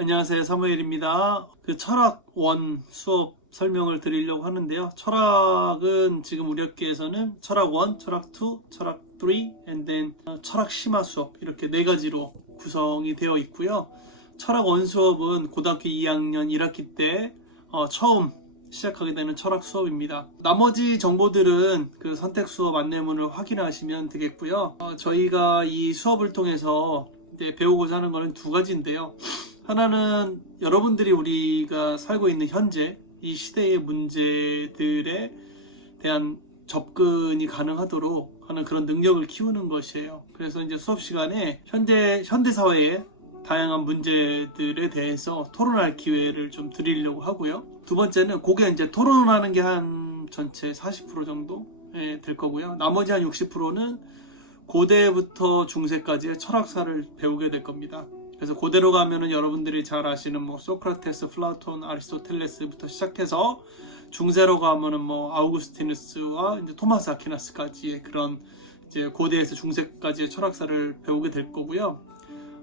안녕하세요. 사무엘입니다. 그 철학 원 수업 설명을 드리려고 하는데요. 철학은 지금 우리 학교에서는 철학 1, 철학 2, 철학 3, and then 어, 철학 심화 수업 이렇게 네 가지로 구성이 되어 있고요. 철학 원 수업은 고등학교 2학년 1학기 때 어, 처음 시작하게 되는 철학 수업입니다. 나머지 정보들은 그 선택 수업 안내문을 확인하시면 되겠고요. 어, 저희가 이 수업을 통해서 배우고자 하는 것은 두 가지인데요. 하나는 여러분들이 우리가 살고 있는 현재 이 시대의 문제들에 대한 접근이 가능하도록 하는 그런 능력을 키우는 것이에요. 그래서 이제 수업 시간에 현대 현대 사회의 다양한 문제들에 대해서 토론할 기회를 좀 드리려고 하고요. 두 번째는 그게 이제 토론하는 게 한 전체 40% 정도 예, 될 거고요. 나머지 한 60%는 고대부터 중세까지의 철학사를 배우게 될 겁니다. 그래서 고대로 가면은 여러분들이 잘 아시는 뭐 소크라테스, 플라톤, 아리스토텔레스부터 시작해서 중세로 가면은 뭐 아우구스티누스와 이제 토마스 아퀴나스까지의 그런 이제 고대에서 중세까지의 철학사를 배우게 될 거고요.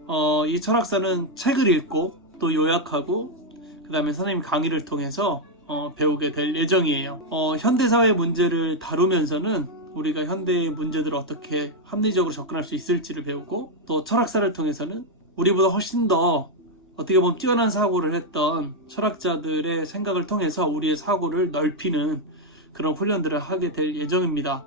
어, 이 철학사는 책을 읽고 또 요약하고 그 다음에 선생님 강의를 통해서 어, 배우게 될 예정이에요. 어, 현대 사회 문제를 다루면서는 우리가 현대의 문제들을 어떻게 합리적으로 접근할 수 있을지를 배우고 또 철학사를 통해서는 우리보다 훨씬 더 어떻게 보면 뛰어난 사고를 했던 철학자들의 생각을 통해서 우리의 사고를 넓히는 그런 훈련들을 하게 될 예정입니다.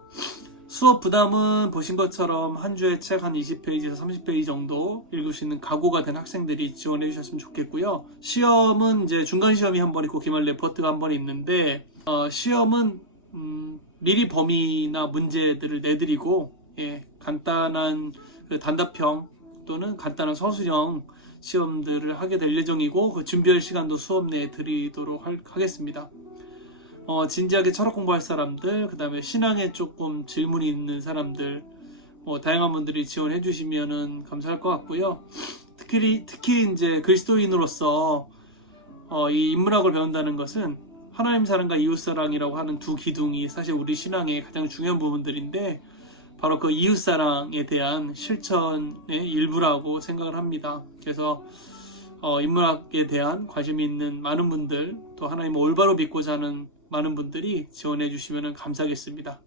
수업 부담은 보신 것처럼 한 주에 책 한 20페이지에서 30페이지 정도 읽을 수 있는 각오가 된 학생들이 지원해 주셨으면 좋겠고요. 시험은 이제 중간 시험이 한 번 있고 기말 레포트가 한 번 있는데 어, 시험은 음, 미리 범위나 문제들을 내드리고 예, 간단한 그 단답형 또는 간단한 서술형 시험들을 하게 될 예정이고 그 준비할 시간도 수업 내에 드리도록 할- 하겠습니다. 어, 진지하게 철학 공부할 사람들, 그 다음에 신앙에 조금 질문이 있는 사람들, 뭐, 다양한 분들이 지원해 주시면은 감사할 것 같고요. 특히, 특히 이제 그리스도인으로서, 어, 이 인문학을 배운다는 것은 하나님 사랑과 이웃 사랑이라고 하는 두 기둥이 사실 우리 신앙의 가장 중요한 부분들인데, 바로 그 이웃 사랑에 대한 실천의 일부라고 생각을 합니다. 그래서, 어, 인문학에 대한 관심이 있는 많은 분들, 또 하나님을 올바로 믿고자 하는 많은 분들이 지원해 주시면 감사하겠습니다.